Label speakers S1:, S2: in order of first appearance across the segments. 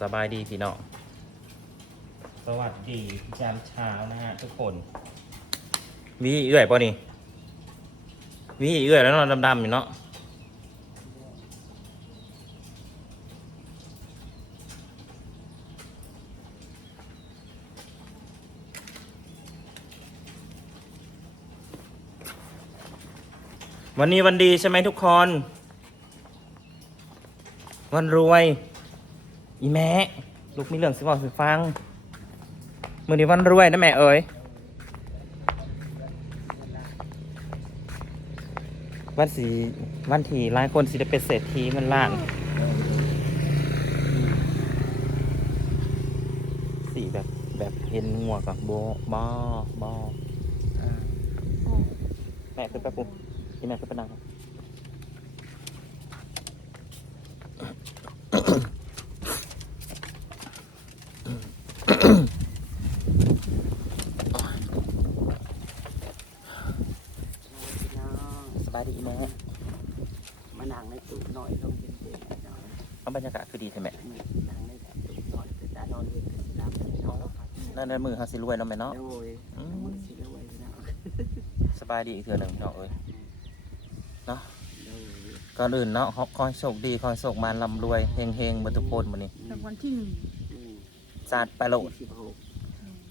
S1: สบายดีพี่น้อง สวัสดียามเช้านะฮะทุกคน มีเอื่อยป่ะนี่ มีเอื่อยแล้วเนาะดำๆอยู่เนาะ วันนี้วันดีใช่ไหมทุกคน วันรวย อีแม่ลูกมีเรื่องสิบอกสิฟัง มือนี้วันรวยนะแม่เอ๋ยวันสีวันที่หลายคนสิได้เป็นเศรษฐีมันล้านสีแบบแบบเห็นงัวกับโบบอบออ่าแม่ขึ้นไปปุ๊บนี่แม่ขึ้นไปนั่งครับ สบายดีแม่
S2: มานั่งในตู้หน่อยลงเป็นเด็กหน่อย
S1: เอาบรรยากาศคือดีใช่ไหม
S2: นั่งในตู้หน่อยแต่ตานอนเย็นก็สิรับนอนแล้วครับ
S1: นั่นในมือเขาสิรวยเนาะแม่เนาะ
S2: โอ้ย
S1: อืม
S2: มันสิรวยนะ
S1: สบายดีอีกเทื่อหนึ่งเนาะเอ้ยเนาะ
S2: โอ้ย
S1: ก่อนอื่นเนาะขอคอยโชคดีคอยโชคมาลำรวยเฮงเฮงๆเบรรทุกคนวันนี้
S3: รางวัลที่หนึ่ง
S2: อืม
S1: จัดไปโลด
S2: สิบหก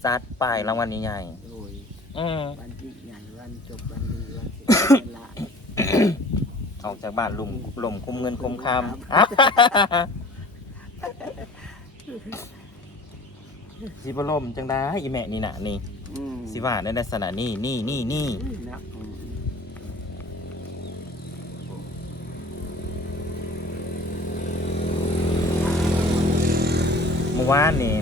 S1: จัดไปรางวัลใหญ่
S2: โอ้ย
S1: ๆอืม
S2: วันที่ใหญ่วันจบวันดีวันสิบวันละ
S1: ออกจากบ้านลุมลมคุมเงินคุมคำอะสิบลมจังได้อีแม่นี่น่ะนี่
S2: อืม
S1: สิว่าในลักษณะนี่นี่นี่นี่
S2: อืมนะอืม
S1: เมื่อวานนี่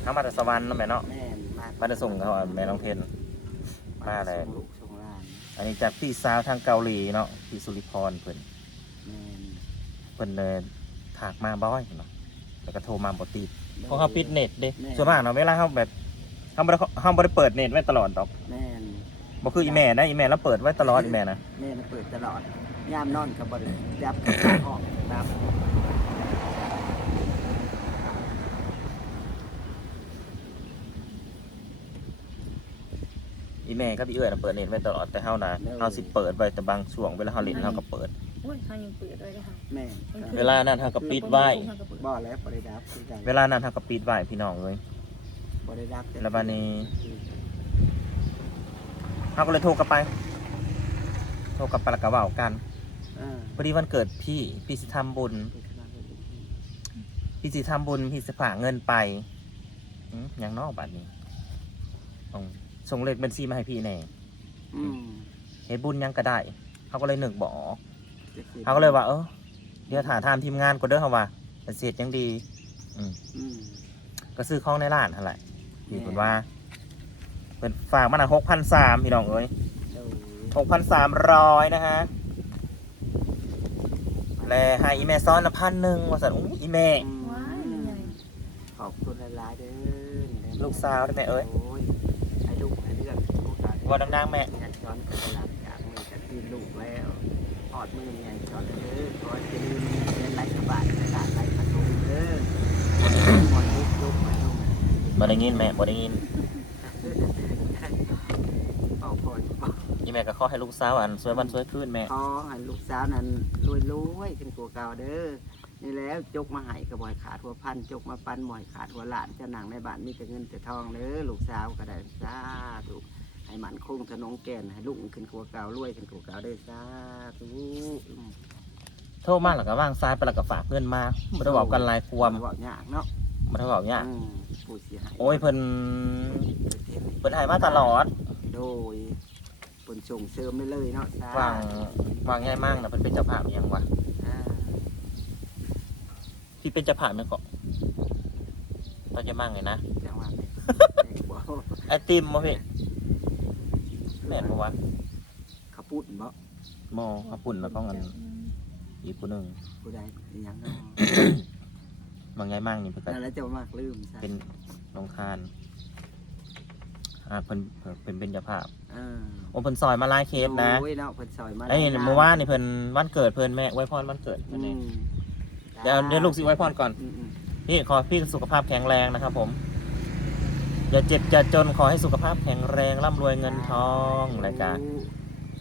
S1: เขามาแต่สวรรค์เนาะแม่เนาะ
S2: แม่นมาก
S1: มาจะส่งเขาอะแม่น้องเทนมาเลย อันนี้จากพี่สาวทางเกาหลีเนาะพี่สุริพรเพิ่น
S2: แม่น
S1: เพิ่นเลยถากมาบ่อยเนาะแล้วก็โทรมาบ่ติดเพราะเขาปิดเน็ตเด้ส่วนมากเนาะเวลาเขาแบบเขาบ่ได้เขาบ่ได้เปิดเน็ตไว้ตลอดดอก
S2: แม่น
S1: บ่คืออีแม่นะอีแม่แล้วเปิดไว้ตลอดอีแม่นะ
S2: แม่น่ะเปิดตลอดยามนอนกับบริยับกับข้างออกครับ
S1: แม่กับอีเอื้อยน่ะเปิดเน็ตไว้ตลอดแต่เฮานะเฮาสิเปิดไว้แต่บางช่วงเวลาเฮาเล่นเฮาก็เปิด
S3: โอ้ยเขายังเปิดเลยนะคะ
S2: แม่
S1: เวลานั้นเฮาก็ปิดไว้
S2: บ่แล้วบริดับคือกัน
S1: เวลานั้นเฮาก็ปิดไว้พี่น้องเอ้ย
S2: บริดับ
S1: แล้วบัดนี้เฮาก็เลยโทรกลับไป โทรกลับไปแล้วก็เว้ากัน
S2: อ่า
S1: พอดีวันเกิดพี่พี่สิทำบุญพี่สิทำบุญพี่สิฝากเงินไปอืมอย่างนอกบัตรนี้ต้อง ส่งเลขบัญชีมาให้พี่แน่
S2: อืม
S1: เฮ็ดบุญหยังก็ได้ เขาก็เลยนึกบอกเขาก็เลยว่า เออเดี๋ยวถามทามทีมงานก็เด้อเขาว่าแต่เสียดยังดี อืม
S2: อืม
S1: ก็ซื้อของในร้านเท่าไหร่พี่คุณว่าเป็นฝากมาหนักหกพันสามพี่น้องเอ้ย
S2: โอ้
S1: หกพันสามร้อยนะฮะแลให้อีเมซ้อนละพันหนึ่งว่าสันอุ้ยอีเม
S2: อืม
S3: ว้ายใหญ่
S2: ขอบคุณหลายๆเด้อ
S1: ลูกสาวได้ไหมเอ้ย
S2: โอ้ยให้ลูกให้เลือด
S1: ว่าดังๆแม่
S2: งานช้อนกระลับจากมือกันตีลูกแล้วพอดมือไงช้อนเด้อขอจะลืมเงินไระบาดกระดาษไหลกระทงเด้อพอลุกลุกมาลุก
S1: บ่ได้ยินแม่บ่ได้ยิน
S2: เอาพอ
S1: อีแม่ก็ขอให้ลูกสาวอันสวยวันสวยคืนแม่
S2: ขอให้ลูกสาวนั้นรวยรวยขึ้นกว่าเก่าเด้อนี่แล้วจกมาหายกระบอยขาดหัวพันจกมาปันหมอยขาดหัวหลานจะหนังในบ้านมีแต่เงินแต่ทองเด้อลูกสาวก็ได้สาธุ ให้มันคงถนงแก่นให้ลูกขึ้นกว่าเก่ารวยขึ้นกว่าเก่าเด้อสาธุ
S1: โทรมาแล้วก็วางซ้ายไปแล้วก็ฝากเงินมาบ่ได้บอกกันหลายความ
S2: บอกยากเนาะ
S1: บ่ได้บอกเนี่ยาก
S2: อืมผู้เสียหาย
S1: โอ้ยเพิ่นเพิ่นให้มาตลอด
S2: โดยผลส่งเสริมได้เลยเนาะสาวา
S1: งวางง่ายมากนะเพิ่นเป็นเจ้าภาพอิหยังวะ
S2: อ่า
S1: ที่เป็นเจ้าภาพแม่นก็ต้องจะมั่งเลยนะ
S2: จังหวะนี้แม่บอก
S1: ไอติมบ่พี่ แม่นบ่วะ
S2: เขาพูดบ่
S1: หมอข้าวปุ่นแล้วก็อันอีกผู้หนึง
S2: ผู้ใดอิหยังเนาะ
S1: วางง่ายมากนี่เพิ่นก็
S2: นั่นแหล้วจะมากลืมซะ
S1: เป็นโรงทานอ่าเพิ่นเพิ่นเป็นเป็นเจ้าภาพ
S2: อ่า
S1: โอ้เพิ่นซอยมาหลายเคสนะ
S2: โอ้ยเนาะเพิ่นซอยมา
S1: ไอ้
S2: หลย
S1: เมื่อวานนี่เพิ่นวันเกิดเพิ่นแม่อวยพรวันเกิด
S2: อื
S1: เพิ่นนี่
S2: ม
S1: เดี๋ยวเดี๋ยวลูกสิอวยพรก่อน
S2: อืมอืม
S1: พี่ขอพี่สุขภาพแข็งแรงนะครับผม อย่าเจ็บอย่าจนขอให้สุขภาพแข็งแรงร่ำรวยเงินทองรายการ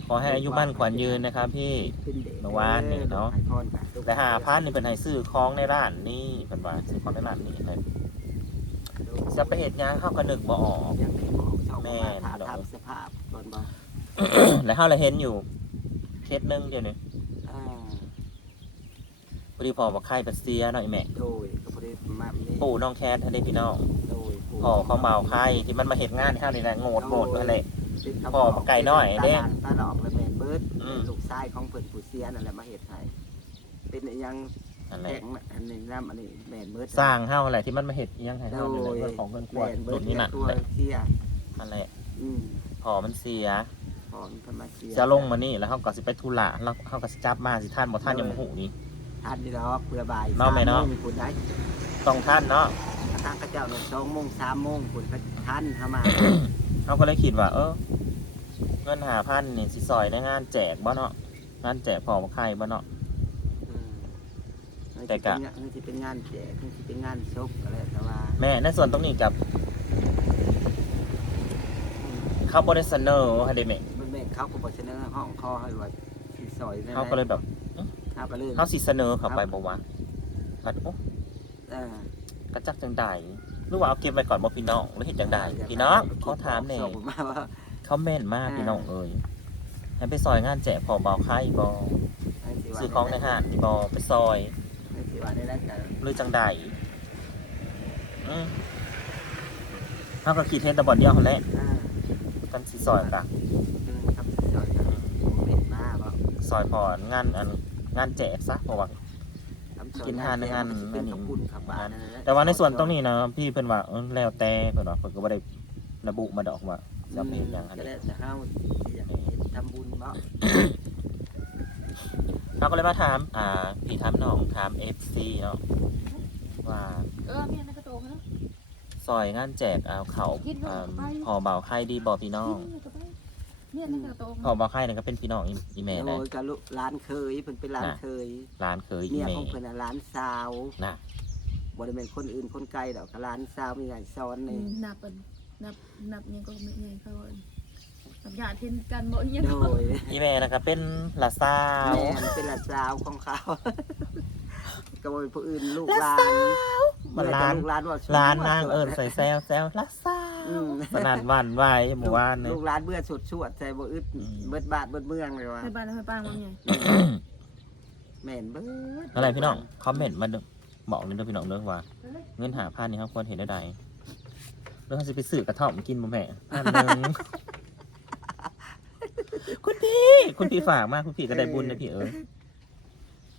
S1: ขอให้อายุมั่นขวัญยืนนะครับพี่
S2: เป็นด็ก
S1: เมื่อวานนี่เนาะ
S2: ให้พรกัน
S1: แต่หาพันนี่เป็นให้ซื้อของในร้านนี่เป็นว่าซื้อของในร้านนี่เลยจะไปเหตุงานเข้ากันนึกบ่ออก
S2: ยังไม่บอกชอบ
S1: แม่
S2: มาถามทำสภาพก่อนบอก
S1: แล้วเขาเลยเห็นอยู่เคสหนึงเดียวนี้
S2: อ่า
S1: พอดีพอบอกไข้เป็นเสียหน่อยแม่
S2: โดยก็พอดีมานี่
S1: ปู่น้องแคทท่านได้พี่น้อง
S2: โดยผู้
S1: พ่อเขาเมาไข้ที่มันมาเหตุงานที่ข้าวนี่แหละโงดโงดอะไร
S2: เป็นคำ
S1: พ่อมาไก่น้อยเด้
S2: ตาหลานตาดอกและแม่นเบิร์ด
S1: อืม
S2: เป็นลูกชายของเพิ่นผู้เสียนั่นแหละมาเฮ็ดให้เป็นอิหยัง
S1: นั่นแห
S2: แข็
S1: ละ
S2: งอันนี้น้ำอันนี้แม่นเบิร์ด
S1: สร้างเฮ้าอะไรที่มันมาเหตุยังไง
S2: โด
S1: เฮ้านี่แหละ
S2: ย
S1: เรื่องของเงินขวด
S2: แม่นเบิ
S1: หลุ
S2: ร์ด
S1: ดนี่น่ะ
S2: ตัว
S1: แหละ
S2: เสีย
S1: นั่นแหละ
S2: อืม
S1: พอมันเสีย
S2: พอมันเพิ่นมาเสีย
S1: จะลงมานี่แล้วเขาก็สิไปทุระแล้วเขาก็สิจับมาสิท่านบ่ท่านยังบ่หูนี่
S2: ทานนี่ดอกเพื่อบ่าย
S1: เนาะแม่เนาะ
S2: สโงมีคุณได้
S1: ต้องท่านเนาะ
S2: ทางกระเจ้าหนึ่งสองโมงสามโมงคุณก็ทันเข้ามา
S1: เขาก็เลยคิดว่า เออเงินหาพันนี่สิซอยในงานแจกบ่เนาะงานแจกพอมาไข่บ่เนาะ
S2: อืม
S1: แต่กะ
S2: มันจะเป็นงานแจกมันจะเป็นงานศพอะไรแต่ว่า
S1: แม่ในส่วนตรงนี้กับเขาบ่ได้เสนอให้ได้แม่
S2: มันแม่นเขาก็บอกเสนอห้องคอให้ว่าสิซอยนั่นแหะ
S1: เขาก็เลยแบบ
S2: เขาก็เลย
S1: เขาสิเสนอเข้าไปบ่วะบัดโอ้
S2: เออ ก
S1: ระจักจังใดหรือว่าเอาเก็บไว้ก่อนบ่พี่น้องหรือเฮ็ดจังใดพี่น้องขอถามแหน่
S2: ส่งผมมาว่า
S1: เขาแม่นมากพี่น้องเอ้ยให้ไปซอยงานแจกพอเบาไข่บ่
S2: ให้สิว่า
S1: ซื้อของในห้างนี่บ่ไปซอย
S2: ให้สิว่าได้แล้วแต่
S1: หรือจังใดอืมเขาก็คิดเห็นแต่บ่อนเดียวหั่นแหละ
S2: อ่า
S1: กันสิซอยกะ
S2: อืมครับสิซอยกันเม็ดมาบ่
S1: ซอยพองานอันงานแจกซะเพราะว่า
S2: ทำซอย
S1: กินทานในงาน
S2: มัสิเป็นขอบคุณครับบ้านนั่นแหละ
S1: แต่ว่าในส่วนตรงนี้นะพี่เพิ่นว่าเออแล้วแต่เพิ่นว่าเพิ่นก็บ่ได้ระบุมาดอกว่าจะเป็นหยังอัน
S2: ก็
S1: นี้
S2: แล้วแต่เฮาที่อยากเฮ็ดทำบุญบ่
S1: เขาก็เลยมาถามอ่าพี่ถามน้องถาม FC เนาะว่า
S3: เออเมียนกระโตกนะ
S1: ซอยงานแจกเอาเขาอ่าพอเบาไข่ดีบ่พี่น้อง
S3: เมียนกระโตก
S1: พอเบาไข่นั่นก็เป็นพี่น้องอีอีแม่นะ
S2: โอ้ยกับลูกร้านเคยเพิ่นเป็นร้าน
S1: น่ะ
S2: เคย
S1: ร้านเคยอี
S2: เมีย
S1: แม่
S2: ของเพิ่นน่ะร้านสาว
S1: น่ะ
S2: บ่ได้เป็นคนอื่นคนไกลดอกก็ร้านสาวมีหลายซ้อนนี่
S3: นับเป็นนับนับยังก็ไม่ยังเขานับญาติกันหมดยัง
S2: โดย
S1: อีแม่นะก็เป็นละสาว
S2: แม่มันเป็นหลานสาวของเขา ก็บ่เป็นผู้อื่นลูกหลาน
S1: มันร้าน
S2: ลูกหลานว่า
S1: ร้านนางเอิญใส่แซวแซวละสา
S2: อื
S1: ว
S2: ม
S1: สนั่นหวันไหวหมู่บ้านเนี่ย
S2: ลูกหลานเบื่อสุดชวดใจบ่อึด
S1: อืม
S2: เบิดบาทเบิดเมืองเลยว่า
S3: ไปบ้านไปป้างว่าไง
S2: แม่นเบิด
S1: อะไรพี่น้องคอมเมนต์มาดูบอกเลยเด้อพี่น้องเรื่องว่า เงินหาพันนี่ครับควรเห็นได้ใดเรื่องเขาจะไปซื้อกระท่อมกินบ่แม่อันหนึงคุณพี่ คุณพี่ฝากมากคุณพี่ก็ได้บุญนะพี่เออ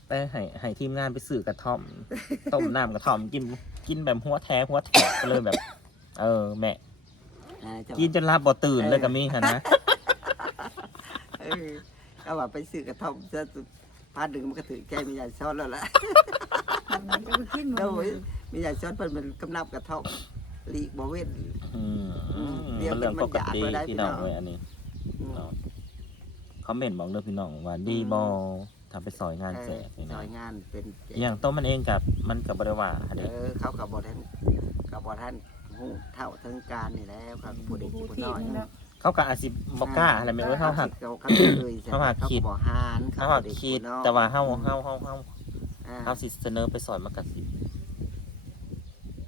S1: ไปให้ให้ทีมงานไปซื้อกระท่อมต้มน้ำกระท่อมกินกินแบบหัวแท้หัวแถกไปเลยแบบ เออ แม่
S2: อ่าเจ้า
S1: กินจนรับบ่ตื่นเลยกับมีค่ะนะ
S2: เออก็ว่าไปซื้อกระท่อมซะพาดึงมันก็ถือแกมีใหญ่ซ้อนแล้วล่ะ
S3: ก็ไปกินหมด
S2: โอ้ยมีใหญ่ซ้อนเพิ่นเป็นกำนับกระท่อมหลีกบ่เว้น
S1: อืม
S2: เดี๋ยว
S1: มันเรื่องปกติ
S2: มันอยากไปได้
S1: พี่น้อง
S2: พี่น้อง
S1: เลยอันนี้
S2: อืม
S1: เนาะคอมเมนต์บอกเรื่องพี่น้องว่าดีบอทำไปซอยงานแจกนี่
S2: ซ
S1: นะ
S2: อยงานเป็นแจก
S1: อย่างโต๊ะมันเองกับมันกับบริวาร
S2: เอ
S1: เด็ก
S2: อเขากับบอท่านกับบอท่าน หูเท่าถึงการนี่แล้วครับผู้เด็ก
S3: ผู้
S2: ผู้
S3: ที่
S2: น้อย
S3: นี่แล้ว
S1: เขากับอาซิบอกกล้าอะไรไม่รู้เขาหัก
S2: เขาเขาเลย
S1: เขาหักคิด
S2: บ่หาน
S1: เขาหักคิดแต่ว่าเขาเขาเขาเขา
S2: อ่า
S1: เขาสิเสนอไปซอยมากระสิ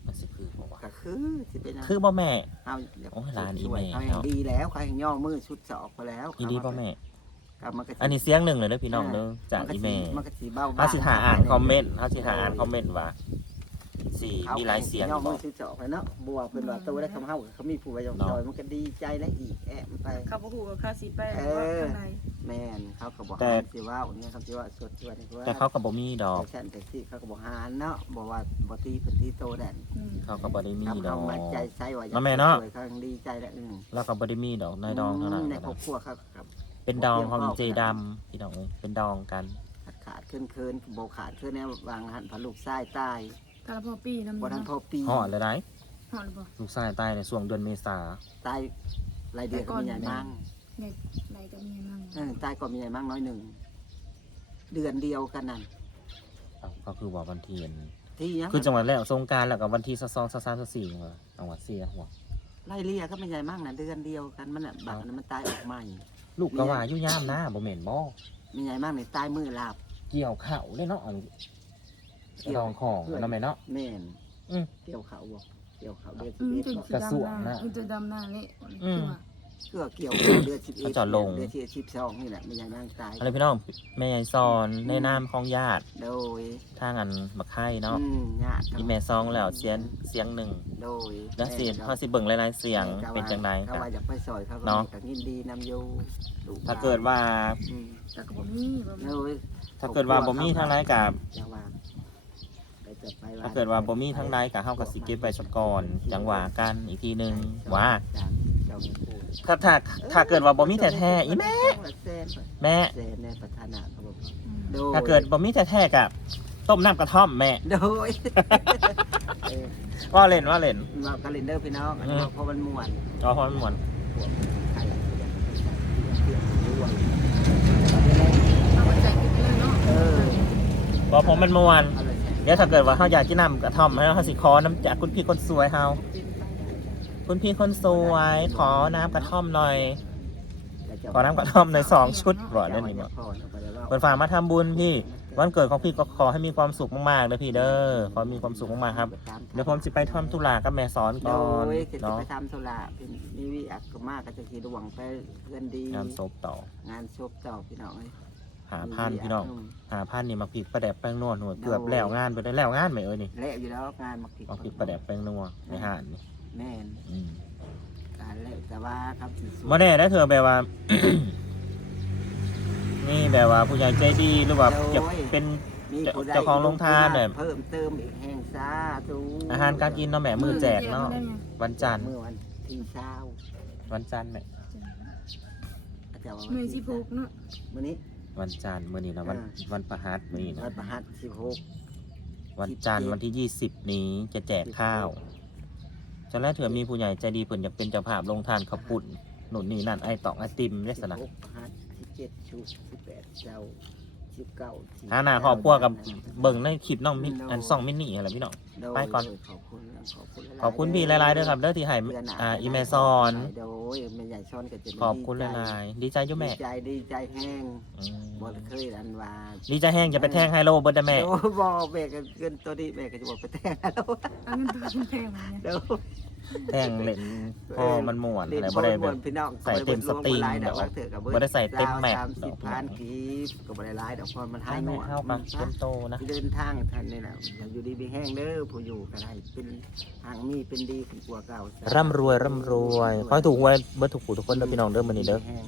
S1: มันสิคือบอกว่า
S2: ก็คือสิเป็น
S1: คือบ่แม่
S2: เขา
S1: โอ้ยร้านอี
S2: ช่วย
S1: แม่
S2: เขาอย่างดีแล้วเขาอย่างย่อมือชุดสอกไปแล้ว
S1: อีดีบ่แม่
S2: ก็มันก็สิ
S1: อันนี้เสียงหนึ่งเลยเด้อพี่น้องเด้อจากอีเมล
S2: มันก็สิเบา
S1: เขาสิหาอ่านคอมเมนต์เขาสิหาอ่านคอมเมนต์ว่า สี่มีหลายเสียง
S2: ย่อ
S1: บ
S2: มื
S1: อ
S2: อกชุดสอกไปเนาะบัวเพิ่นว่าตัวได้คำเฮาเขามีผู้ไว้ยองซอยมันก็ดีใจและอีกแอะมันไป
S3: ข้าวผูกับข้าวสีแป้ง
S2: เออ
S3: ข้างใน
S2: แม่นเขาก็บอก
S1: แต่
S2: หานสิว่าเนี่ยเขาสิว่าสวดสวดนี่ว่า
S1: แต่เขากับบ่มีดอก
S2: แต่ฉันแต่ที่เขาก็บอกหานเนาะบอกว่าบ่ตีเพิ่นตีโตแดน
S1: เขากับบ่ได้มี
S2: ครับ
S1: ดอ
S2: เขา
S1: ก
S2: มาใจใส่ว่าอยาก
S1: มาแม่เนาะ
S2: ช่วยเขายังดีใจแล้วอืม
S1: แล้วก็บ่ได้มีดอกในดองเท่านั้น
S2: ใน
S1: ก็
S2: คร
S1: ได้
S2: อบครัวเขาครับ
S1: เป็นดองของเจดำพี่น้องเอ้ยเป็นดองกัน
S2: ขาดขาดขึ้นคืนโบขาดขึ้นแนววางหันพาลูกชายตาย
S3: กระเพาะปีน้ำ
S2: บ่ทันพอปี
S1: หอดเลยได้
S3: หอดหรือเปล่า
S1: ลูกชายตายในช่วงเดือนเมษา
S2: ตายรายเดือนก็มีใหญ่มั่ง
S3: ไงไรก็มีมั่ง
S2: เออตายก็มีใหญ่มั่งน้อยหนึ่งเดือนเดียวกันนั่น
S1: เอ้าก็คือว่าวันเทียน
S2: ที่ยัง
S1: คือจังหวัดแล้วสงกรารแล้วกับวันที่22 23 24ว่าจังหวัดเสียหัว
S2: ไล่เลี่ยก็ไม่ใหญ่มากนะเดือนเดียวกันมันน่ะบักนั้นมันตายออกใหม่
S1: ลูกก็ว่าอยู่ยามนะบ่แม่นบ่
S2: ไม่ใหญ่มากในตายมือลาบ
S1: เกี่ยวข้าวเลยเนาะอั นรองของเนาะแม่เนาะ
S2: แม่น
S1: อืม
S2: เกี่ยวเขาบ่เกี่ยวเขาเดือน
S3: อืม
S2: สิบ
S3: จุ
S2: เอ็
S3: ด
S2: ด
S3: สี
S1: กระทรวง
S3: ดำหน้า
S1: น่ะ
S3: อืมจุดดำหน้าเละ
S1: อืม
S2: เพื่อเกี่ยวเดือนสิบเอ็ด
S1: เขาจอดลง
S2: เดือนสิบเอ็ดสิบสองนี่แหละไม่ใหญ่มากตาย
S1: อะไรพี่น้องแม่ยายซอนในนามของญาติ
S2: โดย
S1: ทางอันบักไข่เนาะ
S2: อืมญาติ
S1: อีแม่ซองแล้วเสียงเสียงหนึ่ง
S2: โดย
S1: แล้วสิเฮาสิเบิ่งหลายๆเสียงเป็นจังได
S2: เขา
S1: กัน
S2: ว่าอยากไปซอยเขาก็
S1: เนาะ
S2: ก็ยินดีนำอยู่ลู
S1: ถ้าเกิดว่า
S2: อืม
S3: แต่ก็บ่มีบ่มี
S2: โดย
S1: ถ้าเกิดว่าบ่มีทางใดกับ
S2: จังหวะ ไปจัดไป
S1: ถ้าเกิดว่าบ่มีทางใดกับเฮาก็สิเก็บไว้ซะก่อน จังหวะกันอีกทีหนึงว่า
S2: เจ้าแม่พูด
S1: ถ้าถ้าถ้าเกิดว่าบ่มีแท้ๆอีแม่
S2: แสน
S1: แม่
S2: แสนในประธานาเขาบอก
S3: อืม
S2: โดย
S1: ถ้าเกิดบ่มีแท้ๆกับต้มน้ำกระท่อมแม่
S2: โดยเออ
S1: ว่าเล่นว่าเล่น
S2: เราคาลินเดอร์พี่น้องอันนี้
S1: อืม
S2: เพราะมันม่วน
S1: อ๋อเพราะมันม่วน
S2: ใครอยากจะไปใส่เที่ยวด้วย
S3: เอาไปใส่กินเลยเนาะ
S2: เออ
S1: บ่เพราะมันม่วน
S2: เอาเลยใส่
S1: เดี๋ยวถ้าเกิดว่าเฮาอยากกินน้ำกระท่อมเฮาสิขอน้ำจากคุณพี่คนสวยเฮาคุณพี่คนสวยขอน้ำกระท่อมหน่อย ขอน้ำกระท่อมหน่อยสองชุดบ่ได้นี่บ่เปิดฝากมาทำบุญพี่วันเกิดของพี่ก็ขอให้มีความสุขมากๆเลยพี่เด้อขอให้มีความสุขมากๆครับเดี๋ยวผมจะไปทำธุระกับแม่สอน
S2: โด
S1: ก่อน
S2: ยจะ
S1: เนาะ
S2: ไปทำธุระเป็นมีวิอักก็มากก็จะขี่ดวงไปเพื่อนดี
S1: งานศพต่อ
S2: งานศพต่อพี่น้องเอ้ย
S1: หาพันพี่น้อง
S2: ม
S1: หาพันนี่มาผิดประแดบแป้งนวดหนวดเกือบแล้วงานไปได้แล้วงานไหมเอ้ยนี่
S2: เละอยู่แล้วงานมาผิด
S1: มาผิดประแดบแป้งนัวในห้านนี่
S2: แม่น
S1: อืม
S2: การเละแต่ว่าครับสิสวย
S1: บ่แน่ได้เธอแบบว่านี่แบบว่าผู้ใหญ่ใจดีหรือว่าจะเป็น
S2: มีผู้ใด
S1: เจ้าของโรงทานเนี่ย
S2: เพิ่มเติมอีกแห่งซาธุ
S1: อาหารการกินเนาะแหม่มือแจกเนาะ
S3: ได้ไง
S1: วันจันทร์
S2: เมื่อวันที่เช้า
S1: วันจันทร์แหม่
S2: อาจารย์ว่า
S3: มือสิผูกเนาะ
S2: มื้อนี้
S1: วันจันทร์มื้อนี้นะวัน
S2: อ่า
S1: วันประหัสมื้อนี้นะ
S2: วันประหัสสิบหก
S1: วันจันทร์วันที่ยี่สิบนี้จะแจกข้าวจะแรกเถื่อมีผู้ใหญ่ใจดีเพิ่นอยากเป็นเจ้าภาพลงทานข้าวปุ่นหนุนนี่นั่นไอตอกไอติมได้สนะ
S2: สิบหกประหัสสิบเจ็ดชุดสิบแปดเจ้า สิบเก้าสิบ
S1: หาหน้าครอบครัวกับเบิ่งในคลิปน้องมิอันซ่องมินนี่อะไรพี่น้อง
S2: โดย
S1: ไปก่อน
S2: ขอบคุณขอบคุณหลายๆ
S1: ขอบคุณพี่หลายๆเด้อครับเด้อที่ให้
S2: เดืนหน้
S1: อ่า
S2: จะ
S1: อี
S2: ได้
S1: เมซอน
S2: โดยแม่ใหญ่ซ้อนก็จะ
S1: ขอบคุณห
S2: ดีใจ
S1: ลายๆดีใจอยู่แม่
S2: ดีใจดีใจแห้ง
S1: อืม
S2: บ่ได้เคยอันว่า
S1: ดีใจแห้งจะไปแท่งไฮโลเบิร์ดแม่
S2: โอ้บ่แม่ก็เกินตัวนี้แม่ก็จะบอกไปแต่งแล้ว
S3: เอาเงินตัวคุณแพงมาเนี่ย
S2: เด้อ
S1: แท่งเล่นพอมันม่วน
S2: เล่น
S1: อะไร
S2: บ
S1: บ่
S2: อ
S1: ได้
S2: ล
S1: แบบ
S2: พี่น้อง
S1: ใส่เต็มสตริง
S2: บ่ได้ดอกว่าเถือะกับเบิ
S1: บ่ได้ใส่เต็มแม็กซ์
S2: สามสิบ
S1: ดอก
S2: พันกีบก็บ่ได้หลายดอกพอมัน
S1: ให้
S2: หายห
S1: แม่
S2: น่วย
S1: เข้ามาเป็นโตนะ
S2: เดินทางท่านนี่แหละอย่าอยู่ดีมีแห้งเด้อผู้อยู่ก็ได้เป็นทางมีเป็นดีขึ้นกว่าเก่า
S1: ร่ำรวยร่ำรวยขอให้ถูกหวยเบิร์ดถูกผู้ทุกคนเด้อพี่น้องเด้อมื้อนี้เด้อ
S2: แห้ง